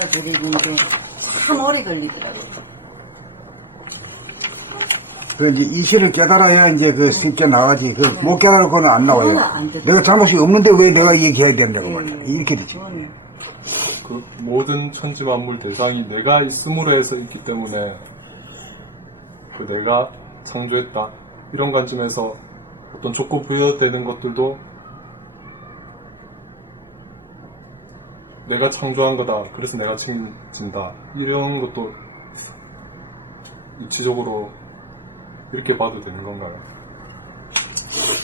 그리고 이제 참 오래 걸리더라고요. 그 이제 이실을 깨달아야 이제 그 쉽게 나가지. 그 네. 못 깨달고는 안 나와요. 그거는 안 되죠. 내가 잘못이 없는데 왜 내가 얘기해야 된다고 네, 말이야. 네. 이렇게 되지. 그 모든 천지만물 대상이 내가 있음으로 해서 있기 때문에 그 내가 창조했다 이런 관점에서 어떤 조건 부여되는 것들도 내가 창조한 거다 그래서 내가 책임진다 이런 것도 이치적으로 이렇게 봐도 되는 건가요?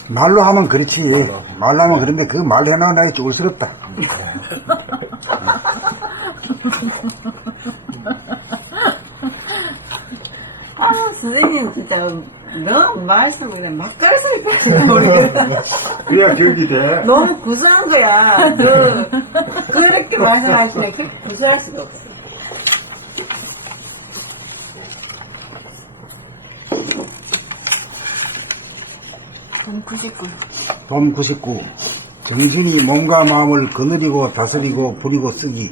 말로 하면 그렇지. 말로 하면 그런데 그 말 해나가는 나이 쫄스럽다. 아, 선생님 진짜 너무 말씀을 그냥 막갈살까지 모르겠다. 그래야 교육이 돼. 너무 구수한 거야. 그렇게 말씀하시면 그렇게 구수할 수가 없어. 돈 99. 정신이 몸과 마음을 거느리고 다스리고 부리고 쓰기.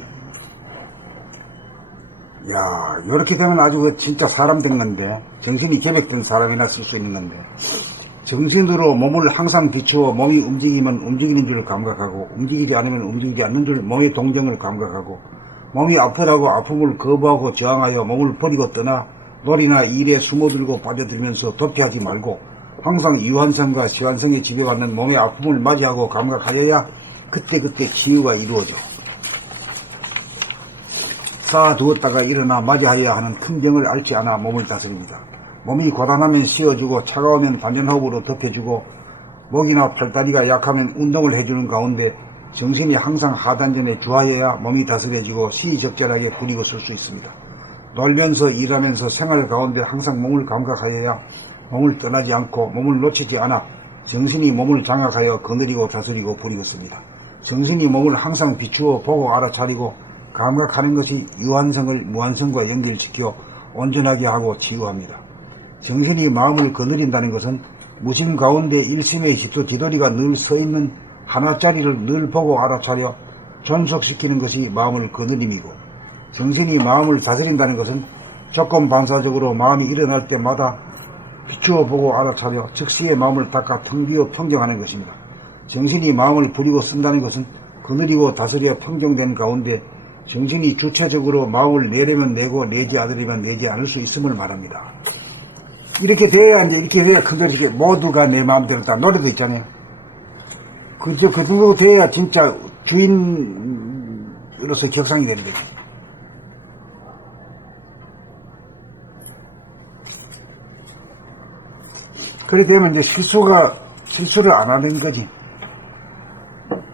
야, 요렇게 되면 아주 그 진짜 사람 된 건데, 정신이 계백된 사람이나 쓸 수 있는 건데, 정신으로 몸을 항상 비추어 몸이 움직이면 움직이는 줄 감각하고, 움직이지 않으면 움직이지 않는 줄 몸의 동정을 감각하고, 몸이 아프다고 아픔을 거부하고 저항하여 몸을 버리고 떠나 놀이나 일에 숨어들고 빠져들면서 도피하지 말고, 항상 유한성과 시한성에 지배받는 몸의 아픔을 맞이하고 감각하여야 그때그때 치유가 이루어져. 쌓아두었다가 일어나 맞이하여야 하는 큰 병을 앓지 않아 몸을 다스립니다. 몸이 고단하면 씌워주고 차가우면 단전호흡으로 덮여주고 목이나 팔다리가 약하면 운동을 해주는 가운데 정신이 항상 하단전에 주하여야 몸이 다스려지고 시의적절하게 부리고 쓸 수 있습니다. 놀면서 일하면서 생활 가운데 항상 몸을 감각하여야 몸을 떠나지 않고 몸을 놓치지 않아 정신이 몸을 장악하여 거느리고 다스리고 부리고 씁니다. 정신이 몸을 항상 비추어 보고 알아차리고 감각하는 것이 유한성을 무한성과 연결시켜 온전하게 하고 치유합니다. 정신이 마음을 거느린다는 것은 무심 가운데 일심의 집소 지도리가 늘 서 있는 하나짜리를 늘 보고 알아차려 존속시키는 것이 마음을 거느림이고, 정신이 마음을 다스린다는 것은 조건 반사적으로 마음이 일어날 때마다 비추어 보고 알아차려 즉시의 마음을 닦아 텅 비어 평정하는 것입니다. 정신이 마음을 부리고 쓴다는 것은 거느리고 다스려 평정된 가운데 정신이 주체적으로 마음을 내려면 내고 내지 않으려면 내지 않을 수 있음을 말합니다. 이렇게 돼야 이제 이렇게 돼야 큰 소리게 모두가 내 마음대로 다 노래도 있잖아요. 그 정도 돼야 진짜 주인으로서 격상이 되는 거죠. 그래 되면 이제 실수를 안 하는 거지.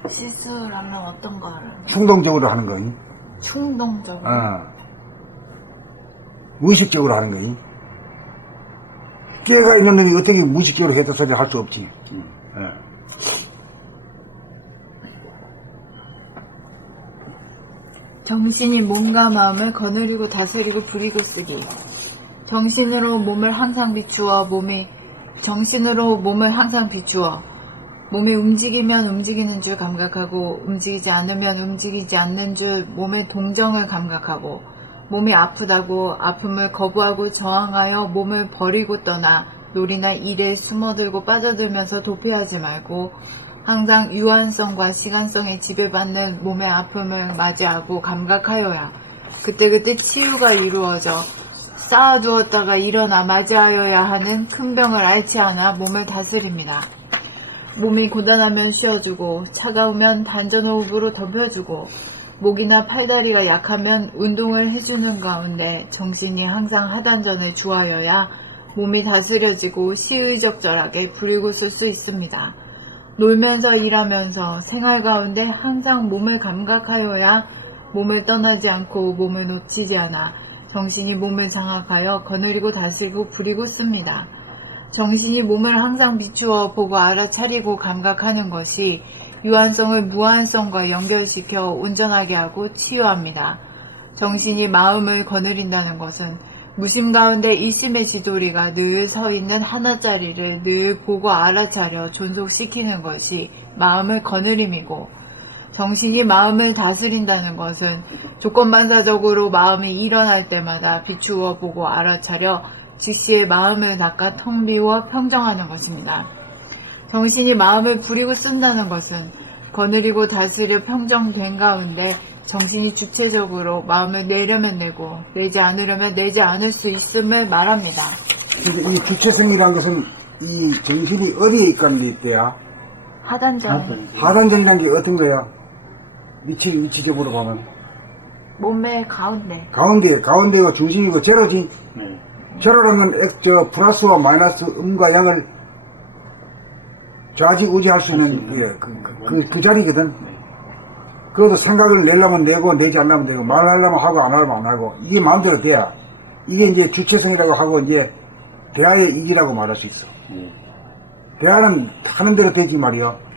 실수라면 어떤 거를? 충동적으로 하는 거니. 충동적으로. 무의식적으로 하는 거니. 깨가 있는 놈이 어떻게 무의식적으로 했다 소리 할 수 없지. 정신이 몸과 마음을 거느리고 다스리고 부리고 쓰기. 정신으로 몸을 항상 비추어 몸이 움직이면 움직이는 줄 감각하고 움직이지 않으면 움직이지 않는 줄 몸의 동정을 감각하고, 몸이 아프다고 아픔을 거부하고 저항하여 몸을 버리고 떠나 놀이나 일에 숨어들고 빠져들면서 도피하지 말고 항상 유한성과 시간성에 지배받는 몸의 아픔을 맞이하고 감각하여야 그때그때 치유가 이루어져 쌓아두었다가 일어나 맞이하여야 하는 큰 병을 앓지 않아 몸을 다스립니다. 몸이 고단하면 쉬어주고 차가우면 단전호흡으로 덮여주고 목이나 팔다리가 약하면 운동을 해주는 가운데 정신이 항상 하단전에 주하여야 몸이 다스려지고 시의적절하게 부리고 쓸 수 있습니다. 놀면서 일하면서 생활 가운데 항상 몸을 감각하여야 몸을 떠나지 않고 몸을 놓치지 않아 정신이 몸을 장악하여 거느리고 다스리고 부리고 씁니다. 정신이 몸을 항상 비추어 보고 알아차리고 감각하는 것이 유한성을 무한성과 연결시켜 온전하게 하고 치유합니다. 정신이 마음을 거느린다는 것은 무심 가운데 일심의 지도리가 늘 서 있는 하나짜리를 늘 보고 알아차려 존속시키는 것이 마음을 거느림이고, 정신이 마음을 다스린다는 것은 조건반사적으로 마음이 일어날 때마다 비추어 보고 알아차려 즉시의 마음을 닦아 텅 비워 평정하는 것입니다. 정신이 마음을 부리고 쓴다는 것은 거느리고 다스려 평정된 가운데 정신이 주체적으로 마음을 내려면 내고 내지 않으려면 내지 않을 수 있음을 말합니다. 이 주체성이라는 것은 이 정신이 어디에 있겠냐? 하단전, 하단전이라는 게 어떤 거야? 위치적으로 보면 몸의 가운데. 가운데가 중심이고 제로지. 제로라면 플러스와 마이너스 음과 양을 좌지우지할 수 있는 그 자리거든. 그것도 생각을 내려면 내고 내지 않으면 내고 말하려면 하고 안 하려면 안 하고 이게 마음대로 돼야 이게 이제 주체성이라고 하고 이제 대화의 이기라고 말할 수 있어. 대화는 하는 대로 되지 말이야.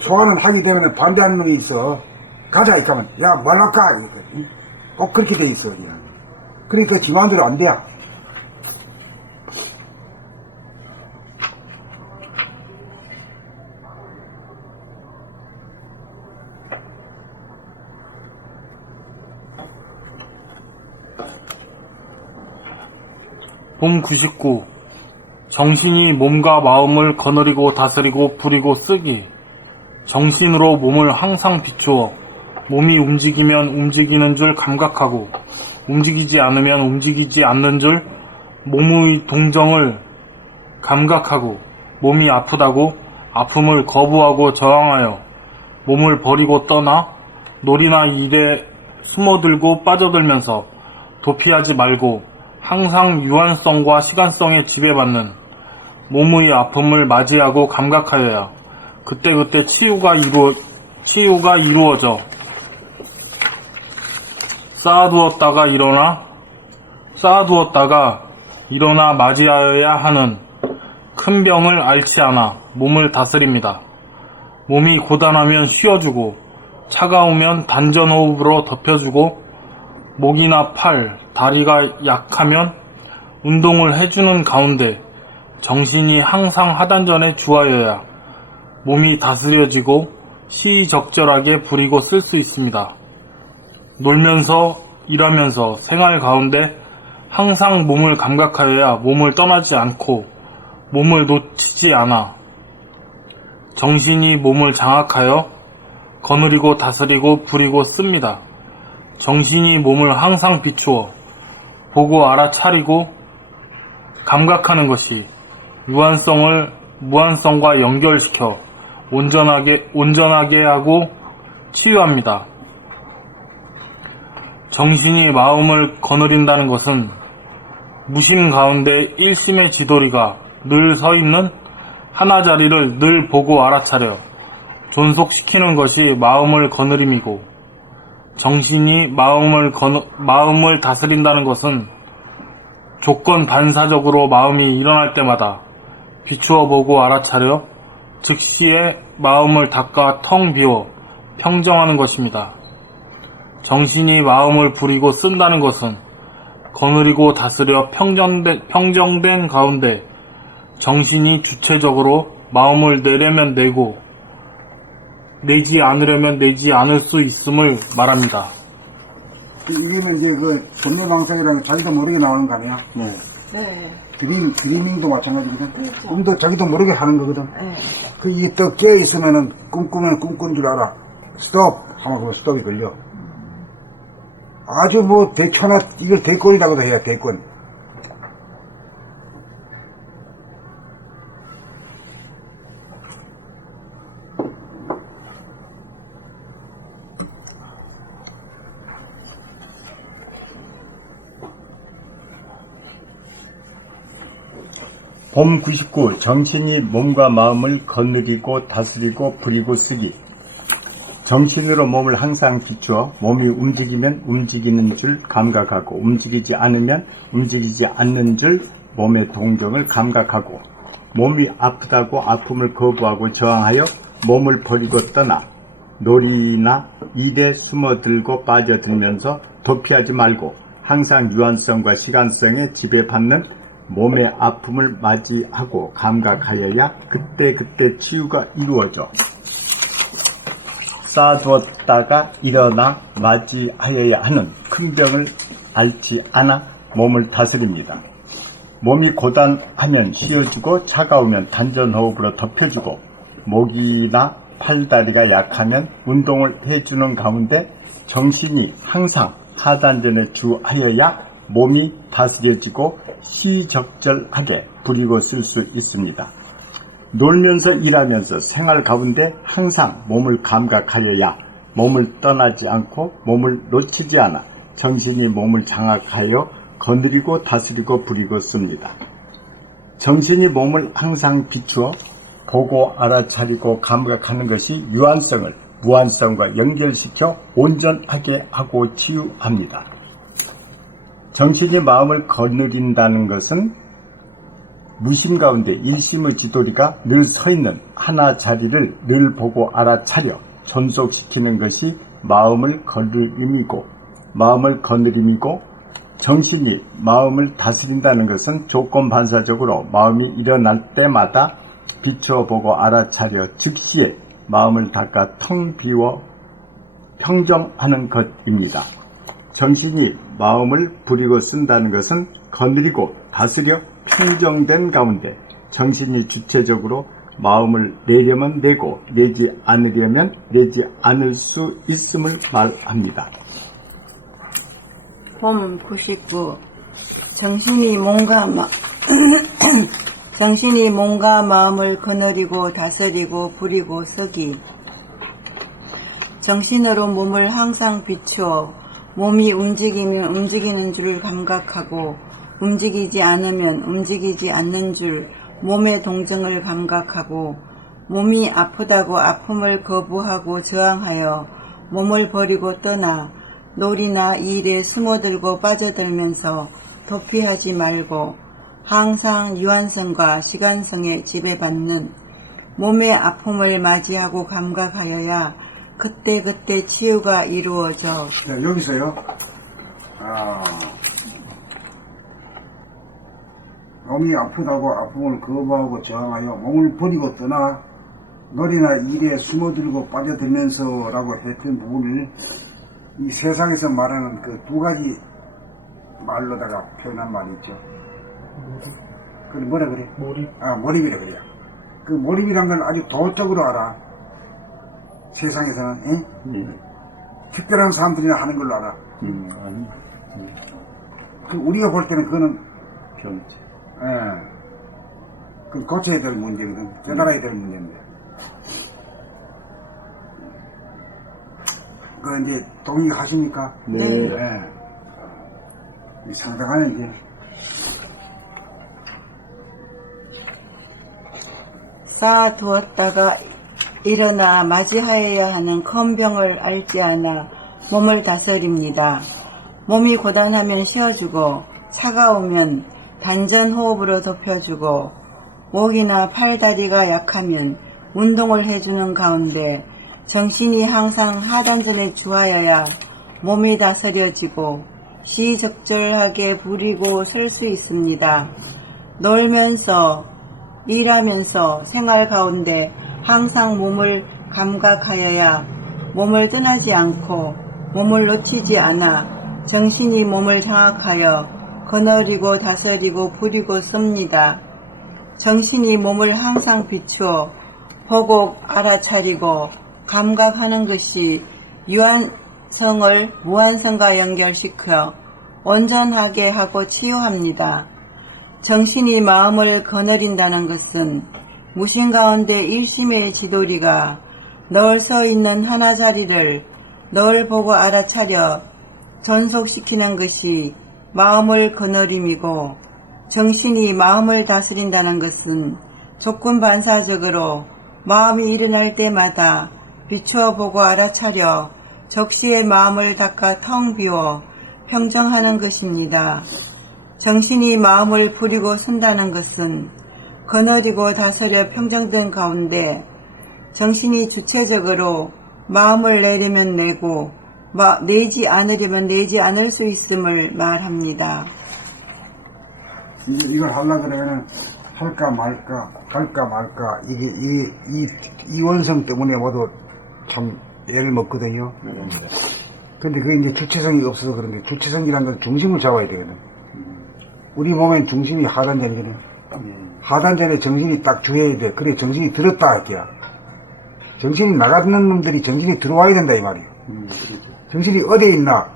소화는 하게 되면 반대하는 놈이 있어. 가자 이렇게 하면 야 말할까 꼭 그렇게 돼 있어. 그러니까 지 마음대로 안 돼. 봄 99. 정신이 몸과 마음을 거느리고 다스리고 부리고 쓰기. 정신으로 몸을 항상 비추어 몸이 움직이면 움직이는 줄 감각하고 움직이지 않으면 움직이지 않는 줄 몸의 동정을 감각하고 몸이 아프다고 아픔을 거부하고 저항하여 몸을 버리고 떠나 놀이나 일에 숨어들고 빠져들면서 도피하지 말고 항상 유한성과 시간성에 지배받는 몸의 아픔을 맞이하고 감각하여야 그때그때 치유가 이루어져 쌓아두었다가 일어나 맞이하여야 하는 큰 병을 앓지 않아 몸을 다스립니다. 몸이 고단하면 쉬어주고 차가우면 단전호흡으로 덮여주고 목이나 팔, 다리가 약하면 운동을 해주는 가운데 정신이 항상 하단전에 주하여야 몸이 다스려지고 시의적절하게 부리고 쓸 수 있습니다. 놀면서 일하면서 생활 가운데 항상 몸을 감각하여야 몸을 떠나지 않고 몸을 놓치지 않아 정신이 몸을 장악하여 거느리고 다스리고 부리고 씁니다. 정신이 몸을 항상 비추어 보고 알아차리고 감각하는 것이 유한성을 무한성과 연결시켜 온전하게 하고 치유합니다. 정신이 마음을 거느린다는 것은 무심 가운데 일심의 지도리가 늘 서 있는 하나 자리를 늘 보고 알아차려 존속시키는 것이 마음을 거느림이고 정신이 마음을 다스린다는 것은 조건 반사적으로 마음이 일어날 때마다 비추어 보고 알아차려 즉시에 마음을 닦아 텅 비워 평정하는 것입니다. 정신이 마음을 부리고 쓴다는 것은 거느리고 다스려 평정된 가운데 정신이 주체적으로 마음을 내려면 내고 내지 않으려면 내지 않을 수 있음을 말합니다. 이게는 이제 전례방송이라는 자기도 모르게 나오는 거 아니야? 네. 드리밍도 마찬가지거든. 그렇죠. 꿈도 자기도 모르게 하는 거거든. 네. 이게 또 깨어있으면은 꿈꾸면 꿈꾼 줄 알아. 스톱! 하면 그 스톱이 걸려. 아주 이걸 대권이라고도 해야 대권. 봄 99. 정신이 몸과 마음을 거느리고 다스리고 부리고 쓰기. 정신으로 몸을 항상 비추어 몸이 움직이면 움직이는 줄 감각하고 움직이지 않으면 움직이지 않는 줄 몸의 동정을 감각하고 몸이 아프다고 아픔을 거부하고 저항하여 몸을 버리고 떠나 놀이나 일에 숨어들고 빠져들면서 도피하지 말고 항상 유한성과 시간성에 지배받는 몸의 아픔을 맞이하고 감각하여야 그때그때 치유가 이루어져 쌓아두었다가 일어나 맞이하여야 하는 큰 병을 앓지 않아 몸을 다스립니다. 몸이 고단하면 쉬어주고 차가우면 단전호흡으로 덮여주고 목이나 팔다리가 약하면 운동을 해주는 가운데 정신이 항상 하단전에 주하여야 몸이 다스려지고 시적절하게 부리고 쓸 수 있습니다. 놀면서 일하면서 생활 가운데 항상 몸을 감각하여야 몸을 떠나지 않고 몸을 놓치지 않아 정신이 몸을 장악하여 거느리고 다스리고 부리고 씁니다. 정신이 몸을 항상 비추어 보고 알아차리고 감각하는 것이 유한성을 무한성과 연결시켜 온전하게 하고 치유합니다. 정신이 마음을 거느린다는 것은 무심 가운데 일심의 지도리가 늘 서 있는 하나 자리를 늘 보고 알아차려 존속시키는 것이 마음을 거느림이고 정신이 마음을 다스린다는 것은 조건 반사적으로 마음이 일어날 때마다 비추어 보고 알아차려 즉시에 마음을 닦아 텅 비워 평정하는 것입니다. 정신이 마음을 부리고 쓴다는 것은 거느리고 다스려 평정된 가운데 정신이 주체적으로 마음을 내려면 내고 내지 않으려면 내지 않을 수 있음을 말합니다. 폼 99. 정신이 몸과 마음을 거느리고 다스리고 부리고 서기. 정신으로 몸을 항상 비추어 몸이 움직이면 움직이는 줄 감각하고 움직이지 않으면 움직이지 않는 줄 몸의 동정을 감각하고 몸이 아프다고 아픔을 거부하고 저항하여 몸을 버리고 떠나 놀이나 일에 숨어들고 빠져들면서 도피하지 말고 항상 유한성과 시간성에 지배받는 몸의 아픔을 맞이하고 감각하여야 그때그때 치유가 이루어져. 자, 여기서요. 몸이 아프다고 아픔을 거부하고 저항하여 몸을 버리고 떠나 놀이나 일에 숨어들고 빠져들면서라고 했던 부분을 이 세상에서 말하는 그 두 가지 말로다가 표현한 말이 있죠. 그 뭐라 그래? 몰입이라 그래요. 그 몰입이란 걸 아주 도적으로 알아. 세상에서는 특별한 사람들이나 하는 걸로 알아. 그 우리가 볼 때는 그거는 병이지. 그 고쳐야 될 문제거든. 깨달아야 될 문제인데. 그 이제 동의하십니까? 네. 상당한 이제 쌓아두었다가 일어나 맞이하여야 하는 큰 병을 앓지 않아 몸을 다스립니다. 몸이 고단하면 쉬어주고 차가우면 단전 호흡으로 덮여주고 목이나 팔다리가 약하면 운동을 해주는 가운데 정신이 항상 하단전에 주하여야 몸이 다스려지고 시적절하게 부리고 설 수 있습니다. 놀면서 일하면서 생활 가운데 항상 몸을 감각하여야 몸을 떠나지 않고 몸을 놓치지 않아 정신이 몸을 장악하여 거느리고 다스리고 부리고 씁니다. 정신이 몸을 항상 비추어 보고 알아차리고 감각하는 것이 유한성을 무한성과 연결시켜 온전하게 하고 치유합니다. 정신이 마음을 거느린다는 것은 무심 가운데 일심의 지도리가 널 서 있는 하나 자리를 널 보고 알아차려 전속시키는 것이 마음을 거느림이고, 정신이 마음을 다스린다는 것은 조건 반사적으로 마음이 일어날 때마다 비추어 보고 알아차려 적시의 마음을 닦아 텅 비워 평정하는 것입니다. 정신이 마음을 부리고 쓴다는 것은 거느리고 다스려 평정된 가운데 정신이 주체적으로 마음을 내려면 내고 내지 않으려면 내지 않을 수 있음을 말합니다. 이걸 하려고 그러면 할까 말까 갈까 말까 이게 이 원성 때문에 모두 참 애를 먹거든요. 근데 그게 이제 주체성이 없어서 그런데 주체성이란 건 중심을 잡아야 되거든. 우리 몸엔 중심이 하단전이거든. 하단전에 정신이 딱 주해야 돼. 그래 정신이 들었다 할게야. 정신이 나가는 놈들이 정신이 들어와야 된다 이 말이에요. 정신이 어디에 있나?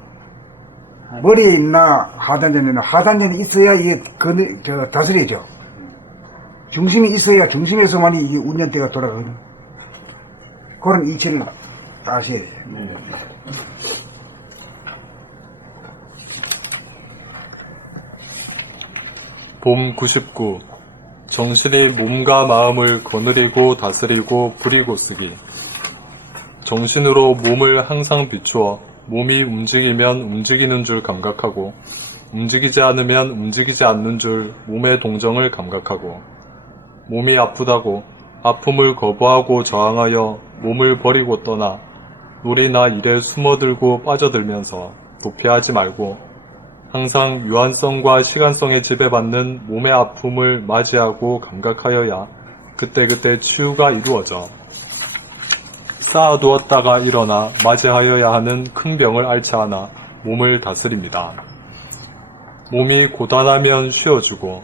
머리에 있나? 하단전에는 하단전에 있어야 이게 다스려져. 중심이 있어야 중심에서만이 이게 운전대가 돌아가거든. 그런 이치를 아셔야 돼요. 봄 99. 정신이 몸과 마음을 거느리고 다스리고 부리고 쓰기. 정신으로 몸을 항상 비추어 몸이 움직이면 움직이는 줄 감각하고 움직이지 않으면 움직이지 않는 줄 몸의 동정을 감각하고 몸이 아프다고 아픔을 거부하고 저항하여 몸을 버리고 떠나 놀이나 일에 숨어들고 빠져들면서 도피하지 말고 항상 유한성과 시간성에 지배받는 몸의 아픔을 맞이하고 감각하여야 그때그때 치유가 이루어져 쌓아두었다가 일어나 맞이하여야 하는 큰 병을 앓지 않아 몸을 다스립니다. 몸이 고단하면 쉬어주고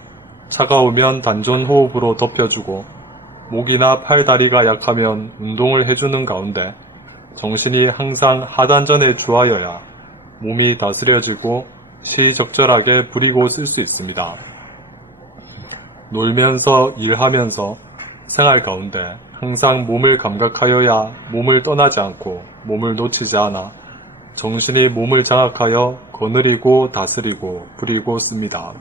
차가우면 단전 호흡으로 덮여주고 목이나 팔, 다리가 약하면 운동을 해주는 가운데 정신이 항상 하단전에 주하여야 몸이 다스려지고 시적절하게 부리고 쓸 수 있습니다. 놀면서 일하면서 생활 가운데 항상 몸을 감각하여야 몸을 떠나지 않고 몸을 놓치지 않아 정신이 몸을 장악하여 거느리고 다스리고 부리고 씁니다.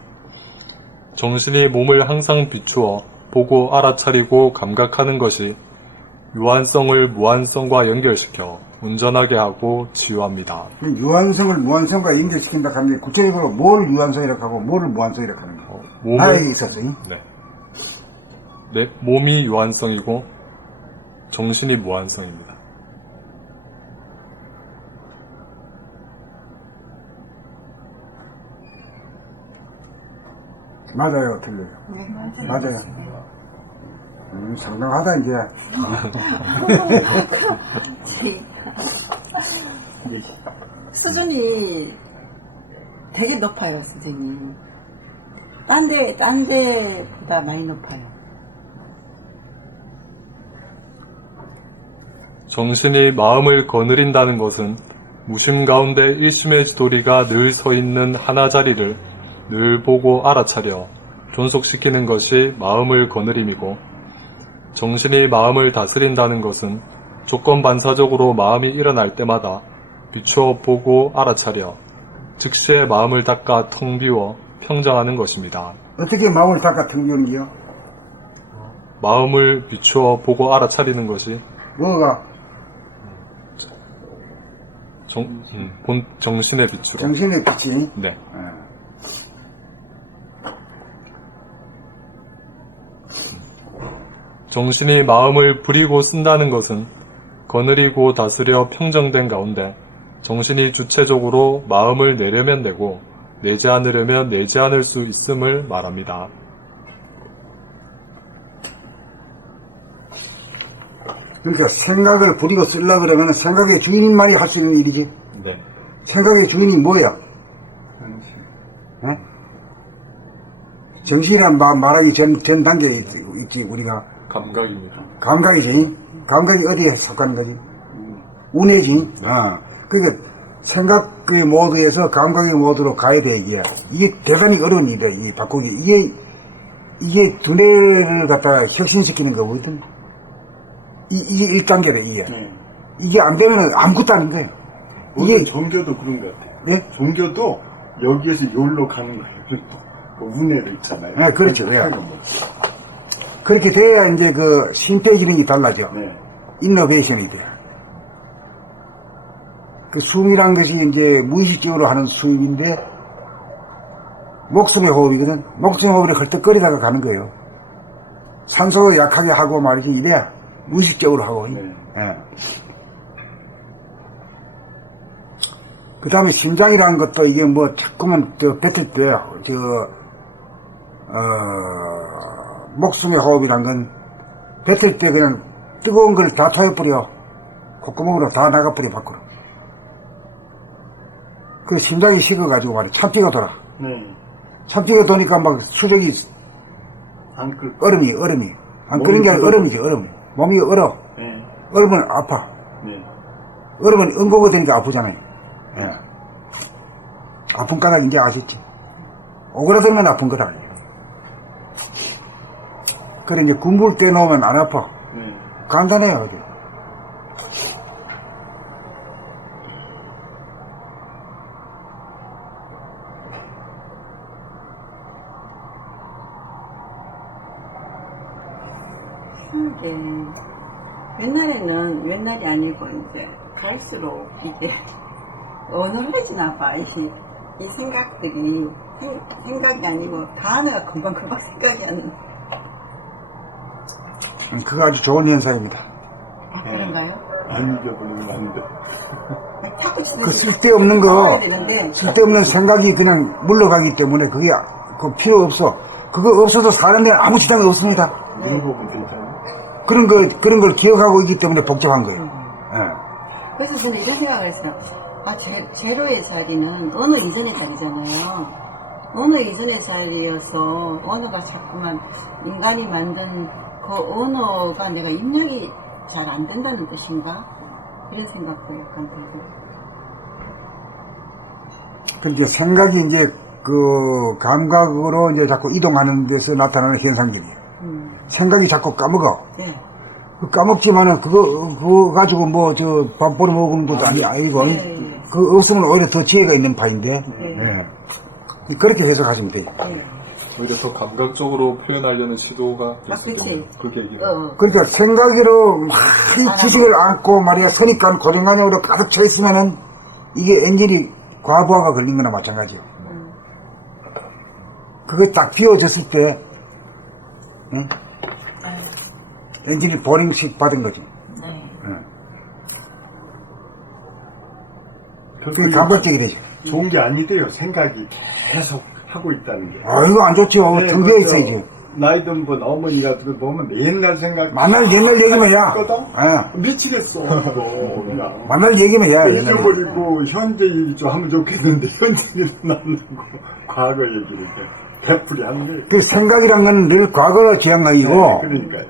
정신이 몸을 항상 비추어 보고 알아차리고 감각하는 것이 유한성을 무한성과 연결시켜 온전하게 하고 치유합니다. 유한성을 무한성과 연결시킨다 하면 구체적으로 뭘 유한성이라고 하고 뭘 무한성이라고 하는 거예요? 나에게 있어서. 네, 몸이 유한성이고 정신이 무한성입니다. 맞아요, 틀려요. 네, 맞아요. 상당하다 이제. 수준이 되게 높아요, 선생님. 딴 데보다 많이 높아요. 정신이 마음을 거느린다는 것은 무심 가운데 일심의 지도리가 늘 서 있는 하나 자리를 늘 보고 알아차려 존속시키는 것이 마음을 거느림이고 정신이 마음을 다스린다는 것은 조건 반사적으로 마음이 일어날 때마다 비추어 보고 알아차려 즉시의 마음을 닦아 텅 비워 평정하는 것입니다. 어떻게 마음을 닦아 텅 비우는 게요? 마음을 비추어 보고 알아차리는 것이 뭐가? 정신의 빛으로. 정신의 빛이? 네. 정신이 마음을 부리고 쓴다는 것은 거느리고 다스려 평정된 가운데 정신이 주체적으로 마음을 내려면 내고 내지 않으려면 내지 않을 수 있음을 말합니다. 그러니까 생각을 부리고 쓰려고 그러면 생각의 주인만이 할 수 있는 일이지. 네. 생각의 주인이 뭐야? 정신이란 말하기 전 단계에 있지, 우리가. 감각입니다. 감각이지. 감각이 어디에 속하는 거지? 운해지. 그러니까 생각의 모드에서 감각의 모드로 가야 돼, 이게. 이게 대단히 어려운 일이야, 이 바꾸기. 이게 두뇌를 갖다가 혁신시키는 거거든. 이게 1단계래, 이게. 이게 안 되면 아무것도 아닌 거예요. 이게 종교도 그런 것 같아요. 예? 종교도 여기에서 여기로 가는 거예요. 그 운해를 있잖아요. 네, 그렇죠. 그렇게 돼야 이제 그 심폐 기능이 달라져. 네. 인노베이션이 돼. 그 숨이란 것이 이제 무의식적으로 하는 숨인데 목숨의 호흡이거든. 목숨의 호흡을 헐떡거리다가 가는 거예요. 산소도 약하게 하고 말이지 이래 무의식적으로 하고. 네. 예. 그 다음에 심장이라는 것도 이게 뭐 자꾸만 뱉을 때 목숨의 호흡이란 건 뱉을 때 그냥 뜨거운 걸 다 토해버려. 콧구멍으로 다 나가버려 밖으로. 그 심장이 식어가지고 말이야 참기가 돌아. 네. 참기가 도니까 막 수족이 안 끓. 얼음이 안 끓는 게 아니라 얼음이지 얼음. 몸이 얼어. 네. 얼으면 아파. 네. 얼으면 응고가 되니까 아프잖아요. 예. 아픈 까닭 이제 아셨지. 오그라들면 아픈 거라. 그래 이제 군불 떼놓으면 안 아파. 네. 간단해요. 이게. 이게 옛날이 아니고 이제 갈수록 이게 어눌해지나 봐. 이 생각들이 생각이 아니고 단어가 금방 생각이 안 나. 그거 아주 좋은 현상입니다. 아, 그런가요? 안 잊어버리는 거 아닌데. 자꾸 그 쓸데없는 거, 나와야 되는데 쓸데없는 생각이 그냥 물러가기 때문에 그게 그 필요 없어. 그거 없어도 사는 데는 아무 지장이 없습니다. 물어보면 되잖아요. 그런 걸 기억하고 있기 때문에 복잡한 거예요. 예. 그래서 저는 이런 생각을 했어요. 아, 제로의 자리는 언어 이전의 자리잖아요. 언어 이전의 자리여서 언어가 자꾸만 인간이 만든 그 언어가 내가 입력이 잘 안 된다는 뜻인가? 이런 생각도 약간 들고. 근데 생각이 이제 그 감각으로 이제 자꾸 이동하는 데서 나타나는 현상들이에요. 생각이 자꾸 까먹어. 예. 그 까먹지만은 그거 가지고 뭐 저 밥 벌어 먹는 것도 아니고 예. 그 없으면 오히려 더 지혜가 있는 파인데 예. 예. 그렇게 해석하시면 돼요. 예. 오히려 더 감각적으로 표현하려는 시도가 그치. 있었던 그렇게 얘기를 그러니까 생각으로 막 이 지식을 안고 말이야 서니까 고정관념으로 가득 차 있으면은 이게 엔진이 과부하가 걸린 거나 마찬가지요. 그거 딱 비워졌을 때 응? 엔진이 보링식 받은 거지. 네. 응. 그게 감각적이 되죠. 좋은 게 아니대요. 생각이 계속 하고 있다는 게. 아 이거 안 좋죠. 네, 텅 비어 있어야지. 나이 든 분 어머니가 보면 옛날 생각. 만날 옛날 얘기면 야. 거든? 예. 미치겠어. 이거 그냥. 만날 얘기면 야. 옛날 얘기. 잊어버리고 현재 얘기 좀 하면 좋겠는데 현재 일은 안 하고 과거 얘기를 이렇게 되풀이 하는 게. 그 생각이란 건 늘 과거를 지향하기고 네, 그러니까요.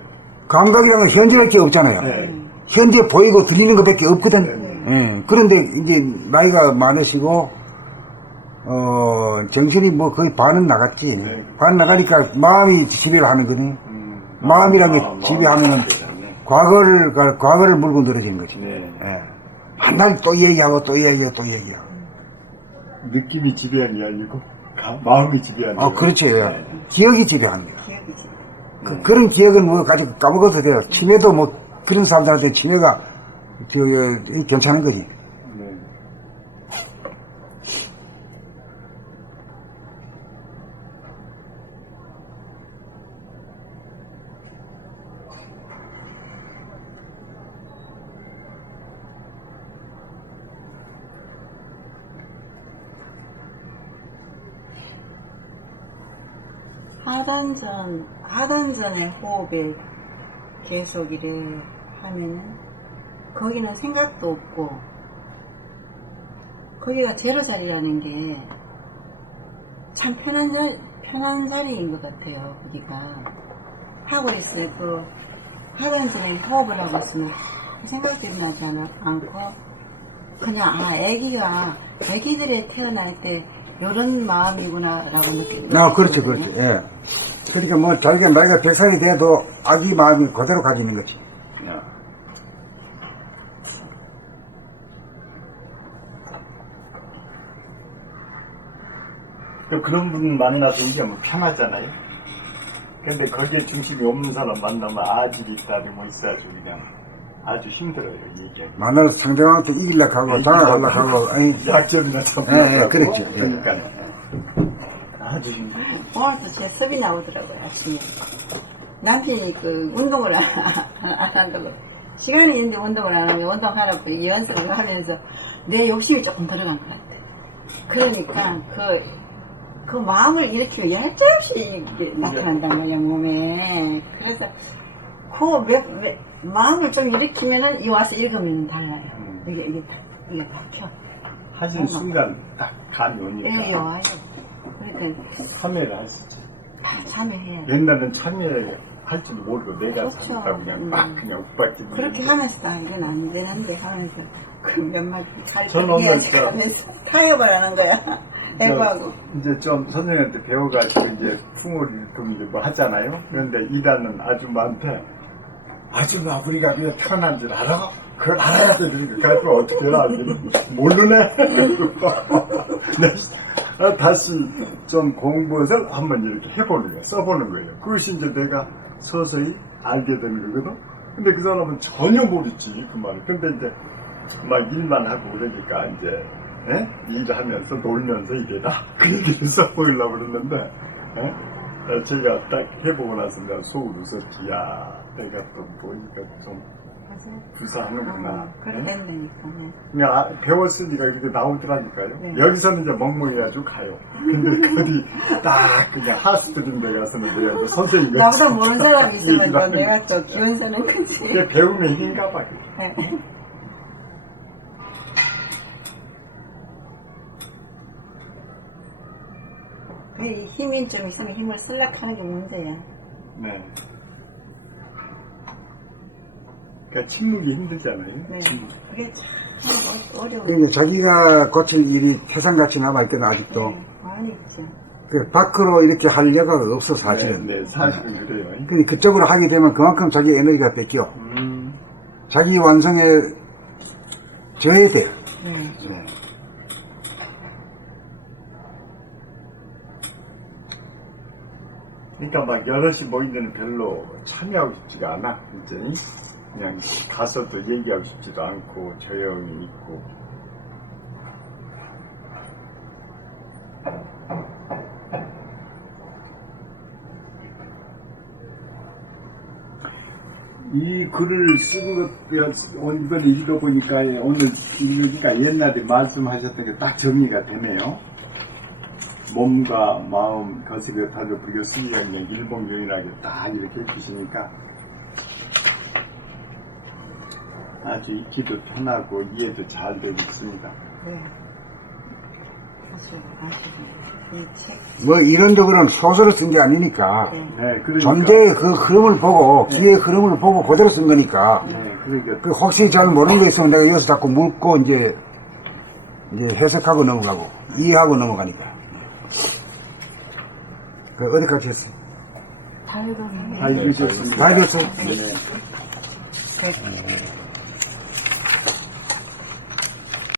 감각이란 건 현재할 게 없잖아요. 네. 현재 보이고 들리는 것밖에 없거든. 네. 그런데 이제 나이가 많으시고 정신이 뭐 거의 반은 나갔지. 네. 반 나가니까 마음이 지배를 하는 거네. 마음이란 게 지배하면은 과거를 물고 늘어지는 거지. 네. 예. 한날 또 얘기하고 또 얘기하고 또 얘기하고. 느낌이 지배하는 게 아니고 마음이 지배하는 거예요. 그렇지. 네. 기억이 지배하는 거야. 기억이지. 그런 기억은 뭐 가지고 까먹어도 돼요. 치매도 뭐 그런 사람들한테 치매가 괜찮은 거지. 네. 하단전의 호흡에 계속 일을 하면은 거기는 생각도 없고 거기가 제로 자리라는 게 참 편한 자리인 것 같아요. 거기가 하고 있을 그 하단전에 호흡을 하고 있으면 생각들이 나지 않고 그냥 애기들의 태어날 때 이런 마음이구나라고 느끼는. 그렇죠. 예. 그러니까 뭐 자기가 나이가 100살이 돼도 아기 마음이 그대로 가지는 거지. 그런 분 만나서 이게 뭐 편하잖아요. 근데 거기에 중심이 없는 사람 만나면 아집이 있다지 뭐 있어야지 그냥 아주 힘들어요 얘기하기. 만나서 상대방한테 이기려고 하고 장악하려고 하고 아니, 약점이나 참. 그렇죠. 예. 그러니까 아주 힘들어. 오늘도 제 섭이 나오더라고요, 아침에. 남편이 그 운동을 안 한다고. 시간이 있는데 운동을 안 하면 운동하라고 연습을 하면서 내 욕심이 조금 들어간 것 같아. 그러니까 그 마음을 일으키면 얄짤없이 이게 나타난단 말이야, 몸에. 그래서 마음을 좀 일으키면은 이 와서 읽으면 달라요. 이게 박혀. 하신 순간 딱 감이 오니까 예, 와요. 그러니까 참여를 하시지. 참여해야 돼. 옛날엔 참여할 줄 모르고 내가 그렇죠. 산다 그냥 막 그냥 욱박지. 그렇게 하면서 다 이건 안 되는데 하면서 그 몇 마디 저는 오늘 해야지 하면서 타협을 하는 거야. 해보하고. 이제 좀 선생님한테 배워가지고 이제 풍을 읽고 이제 뭐 하잖아요. 그런데 일하는 아줌마한테 아줌마 우리가 왜 태어난 줄 알아? 그걸 알아야 되는 거 가지고 어떻게 해라 모르네. 다시 좀 공부해서 한번 이렇게 해보는 거예요. 써보는 거예요. 그것이 이제 내가 서서히 알게 되는 거거든. 근데 그 사람은 전혀 모르지 그 말을. 근데 이제 막 일만 하고 그러니까 이제 일하면서 놀면서 이래라 그 얘기를 써보려고 그러는데 제가 딱 해보고 나서 내가 속으로 웃었지. 야 내가 또 보니까 좀 구사하는구나. 그래 된다니까. 네. 그냥 배웠으니까 이렇게 나오더라니까요. 네. 여기서는 이제 멍멍이가지고 가요. 근데 그리 딱 그냥 하수들인 데 가서는 내가 이제 선생님이 나보다 모르는 사람이 있으면 또 내가 또 기운서는 거지. 그게 배움의 힘인가 봐. 네. 그 힘이 좀 있으면 힘을 쓰려고 하는 게 문제야. 네. 그러니까 침묵이 힘들잖아요. 네. 그게 참 어려워. 그러니까 자기가 고칠 일이 태산같이 남아있거든, 아직도. 네, 많이 있죠. 그 밖으로 이렇게 할 여가가 없어, 사실은. 네, 사실은 그래요. 근데 그쪽으로 하게 되면 그만큼 자기 에너지가 뺏겨. 자기 완성에 저해돼. 네. 네. 그러니까 막 여럿이 모인 데는 별로 참여하고 싶지가 않아. 이제 그냥 가서도 얘기하고 싶지도 않고 조용히 있고. 이 글을 쓰고 이걸 읽어보니까 오늘 읽으니까 옛날에 말씀하셨던 게 딱 정리가 되네요. 몸과 마음 거시기 다들 불교 스님이 그냥 일본경이라고 딱 이렇게 해주시니까 아주 읽기도 편하고 이해도 잘 되고 있습니다. 네. 이 책. 뭐 이런데 그런 소설을 쓴 게 아니니까. 네. 네, 그러니까. 존재의 그 흐름을 보고, 기의 흐름을 보고 그대로 쓴 거니까. 네, 그러니까. 그 혹시 잘 모르는 거 있으면 내가 여기서 자꾸 묻고 이제 해석하고 넘어가고, 이해하고 넘어가니까. 그 어디까지 했어? 다 읽었네. 다 읽으셨습니다. 다 읽었어? 네. 그